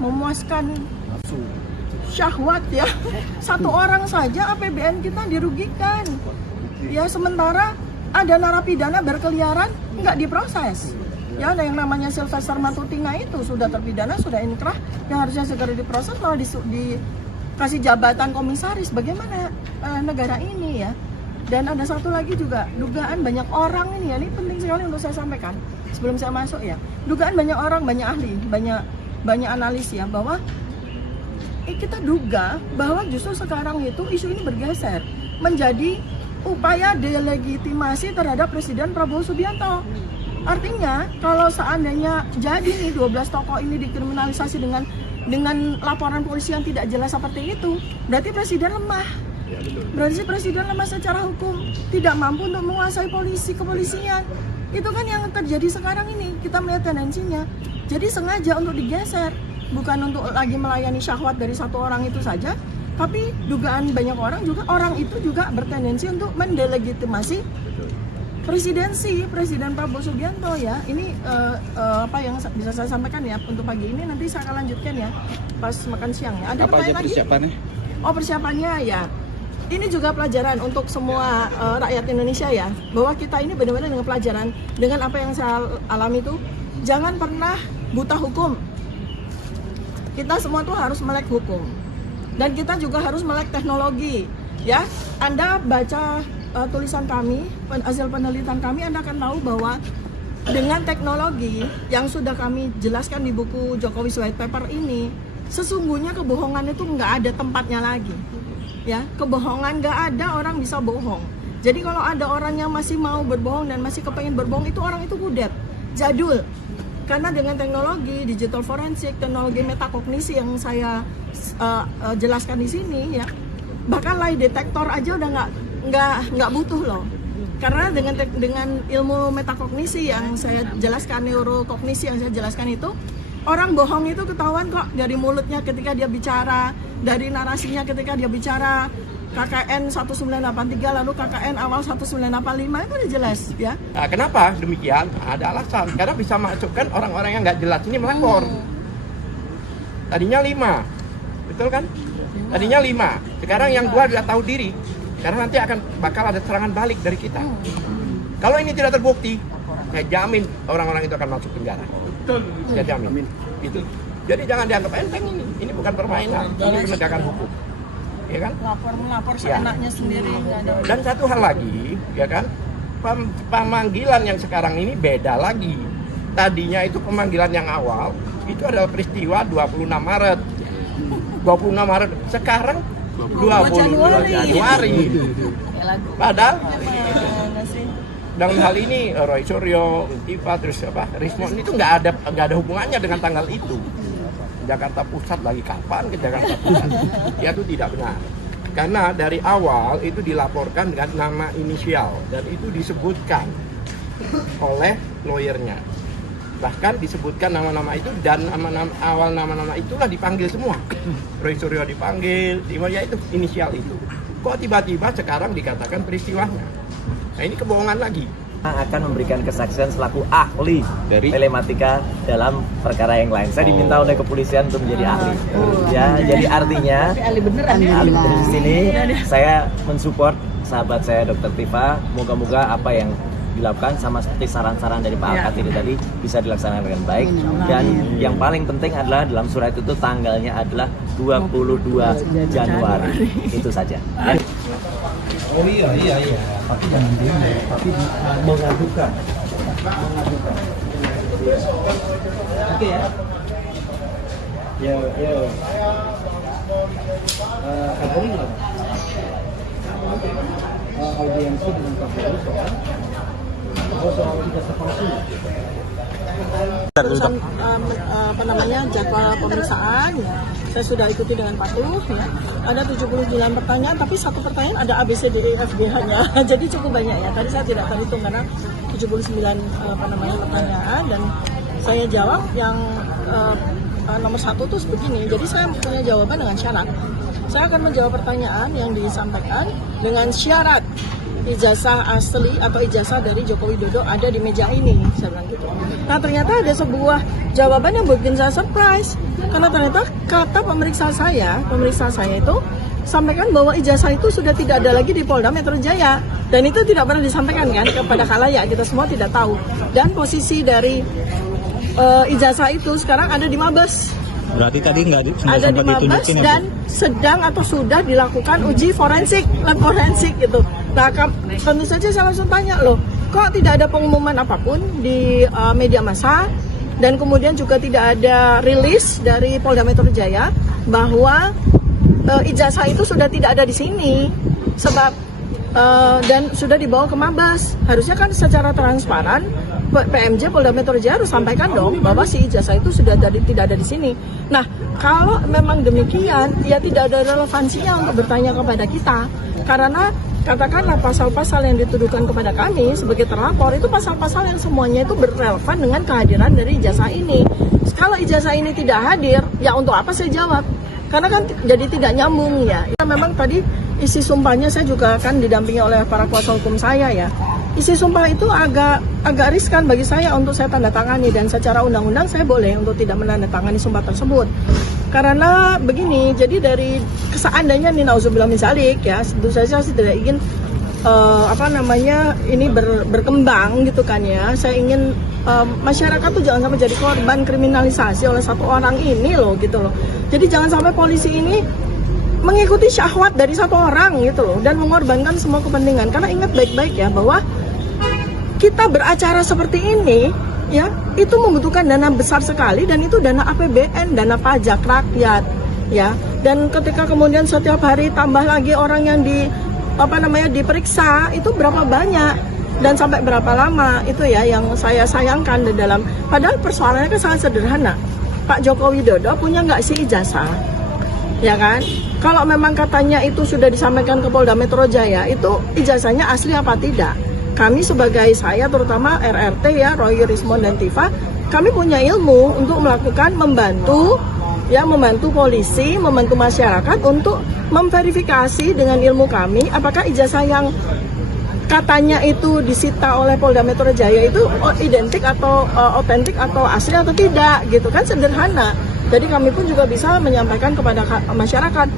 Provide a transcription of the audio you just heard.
memuaskan syahwat ya. Satu orang saja APBN kita dirugikan. Ya sementara ada narapidana berkeliaran nggak diproses. Ya ada yang namanya Sylvester Matutinga itu sudah terpidana, sudah inkrah, yang harusnya segera diproses malah dikasih jabatan komisaris. Bagaimana negara ini ya? Dan ada satu lagi juga, dugaan banyak orang ini ya, ini penting sekali untuk saya sampaikan sebelum saya masuk ya. Dugaan banyak orang, banyak ahli, banyak analis ya, bahwa kita duga bahwa justru sekarang itu isu ini bergeser menjadi upaya delegitimasi terhadap Presiden Prabowo Subianto. Artinya kalau seandainya jadi nih 12 tokoh ini dikriminalisasi dengan laporan polisi yang tidak jelas seperti itu, berarti Presiden lemah. Berarti Presiden lemah secara hukum, tidak mampu untuk menguasai kepolisian. Itu kan yang terjadi sekarang ini, kita melihat tendensinya. Jadi sengaja untuk digeser, bukan untuk lagi melayani syahwat dari satu orang itu saja, tapi dugaan banyak orang itu juga bertendensi untuk mendelegitimasi presidensi Presiden Prabowo Subianto ya. Ini apa yang bisa saya sampaikan ya untuk pagi ini, nanti saya akan lanjutkan ya pas makan siang ya. Ada apa aja persiapannya? Oh persiapannya ya. Ini juga pelajaran untuk semua rakyat Indonesia ya, bahwa kita ini benar-benar dengan pelajaran, dengan apa yang saya alami itu, jangan pernah buta hukum. Kita semua tuh harus melek hukum, dan kita juga harus melek teknologi. Ya, Anda baca tulisan kami, hasil penelitian kami, Anda akan tahu bahwa dengan teknologi yang sudah kami jelaskan di buku Jokowi's White Paper ini, sesungguhnya kebohongan itu nggak ada tempatnya lagi. Ya, kebohongan nggak ada, orang bisa bohong. Jadi kalau ada orang yang masih mau berbohong dan masih kepengen berbohong, itu orang itu kudet, jadul. Karena dengan teknologi digital forensik, teknologi metakognisi yang saya jelaskan di sini ya, bahkan lie detector aja udah nggak butuh loh. Karena dengan ilmu metakognisi yang saya jelaskan, neurokognisi yang saya jelaskan itu, orang bohong itu ketahuan kok dari mulutnya ketika dia bicara, dari narasinya ketika dia bicara. KKN 1983 lalu KKN awal 1985 itu udah jelas ya. Nah, kenapa demikian? Ada alasan, karena bisa masukkan orang-orang yang nggak jelas ini melapor. Tadinya 5, betul kan? Tadinya 5, sekarang yang 2 sudah tahu diri, karena nanti bakal ada serangan balik dari kita. Kalau ini tidak terbukti, saya jamin orang-orang itu akan masuk penjara. Saya jamin. Itu. Jadi jangan dianggap enteng ini bukan permainan, ini penegakan hukum. Ya kan? Melapor seenaknya sendiri. Dan satu hal lagi, ya kan, pemanggilan yang sekarang ini beda lagi. Tadinya itu pemanggilan yang awal itu adalah peristiwa 26 Maret. 26 Maret. Sekarang 22 Januari. Padahal dalam hal ini Roy Suryo, Tifa, terus Rismon itu nggak ada hubungannya dengan tanggal itu. Jakarta Pusat lagi kapan ke Jakarta Pusat? Ya itu tidak benar. Karena dari awal itu dilaporkan dengan nama inisial dan itu disebutkan oleh lawyernya. Bahkan disebutkan nama-nama itu dan awal nama-nama itulah dipanggil semua. Roy Suryo dipanggil, ya itu inisial itu. Kok tiba-tiba sekarang dikatakan peristiwanya? Nah ini kebohongan lagi. Akan memberikan kesaksian selaku ahli dari telematika dalam perkara yang lain. Saya diminta oleh kepolisian untuk menjadi ahli. Ya, jadi artinya ahli beneran di sini saya mensupport sahabat saya Dr. Tifa. Moga-moga apa yang dilakukan sama seperti saran-saran dari Pak Al-Katiri tadi bisa dilaksanakan dengan baik. Dan yang paling penting adalah dalam surat itu tanggalnya adalah 22 Januari. Itu saja. Oh iya, tapi jangan demo, tapi mengadukan. Oke ya. Ya. Kapolri nggak? Audiensi dengan Kapolri soal ijazah palsu. Urusan jadwal pemeriksaan ya, saya sudah ikuti dengan patuh ya. Ada 79 pertanyaan, tapi satu pertanyaan ada A, B, C, D, E, F, G hanya. Jadi cukup banyak ya. Tadi saya tidak terhitung karena 79 pertanyaan, dan saya jawab yang nomor 1 tuh begini. Jadi saya punya jawaban dengan syarat. Saya akan menjawab pertanyaan yang disampaikan dengan syarat ijazah asli atau ijazah dari Joko Widodo ada di meja ini, saya bilang gitu. Nah ternyata ada sebuah jawaban yang bikin saya surprise, karena ternyata kata pemeriksa saya itu sampaikan bahwa ijazah itu sudah tidak ada lagi di Polda Metro Jaya, dan itu tidak pernah disampaikan kan kepada khalayak, kita semua tidak tahu. Dan posisi dari ijazah itu sekarang ada di Mabes. Berarti tadi nggak Ada di sempat Mabes ditunjukin ya, Bu? dan sedang atau sudah dilakukan uji forensik, lab forensik gitu. Nah, tentu saja saya langsung tanya, loh, kok tidak ada pengumuman apapun di media massa, dan kemudian juga tidak ada rilis dari Polda Metro Jaya bahwa ijazah itu sudah tidak ada di sini, sebab dan sudah dibawa ke Mabes. Harusnya kan secara transparan PMJ Polda Metro Jaya harus sampaikan dong bahwa si ijazah itu sudah tidak ada di sini. Nah, kalau memang demikian, ya tidak ada relevansinya untuk bertanya kepada kita, karena katakanlah pasal-pasal yang dituduhkan kepada kami sebagai terlapor itu pasal-pasal yang semuanya itu berrelevan dengan kehadiran dari ijazah ini. Kalau ijazah ini tidak hadir, ya untuk apa saya jawab? Karena kan jadi tidak nyambung ya. Memang tadi isi sumpahnya saya juga kan didampingi oleh para kuasa hukum saya ya. Isi sumpah itu agak riskan bagi saya untuk saya tanda tangani, dan secara undang-undang saya boleh untuk tidak menandatangani sumpah tersebut. Karena begini, jadi dari seandainya nih nauzubillah min dzalik ya, tentu saja saya tidak ingin ini berkembang gitu kan ya. Saya ingin masyarakat tuh jangan sampai jadi korban kriminalisasi oleh satu orang ini loh gitu loh. Jadi jangan sampai polisi ini mengikuti syahwat dari satu orang gitu loh, dan mengorbankan semua kepentingan. Karena ingat baik-baik ya bahwa kita beracara seperti ini ya, itu membutuhkan dana besar sekali, dan itu dana APBN, dana pajak rakyat ya. Dan ketika kemudian setiap hari tambah lagi orang yang diperiksa, itu berapa banyak dan sampai berapa lama, itu ya yang saya sayangkan di dalam. Padahal persoalannya kan sangat sederhana. Pak Joko Widodo punya nggak sih ijazah? Ya kan? Kalau memang katanya itu sudah disampaikan ke Polda Metro Jaya, itu ijazahnya asli apa tidak? Kami sebagai saya, terutama RRT ya, Roy Rismond dan Tifa, kami punya ilmu untuk melakukan membantu polisi, membantu masyarakat untuk memverifikasi dengan ilmu kami apakah ijazah yang katanya itu disita oleh Polda Metro Jaya itu identik atau otentik atau asli atau tidak gitu kan, sederhana. Jadi kami pun juga bisa menyampaikan kepada masyarakat.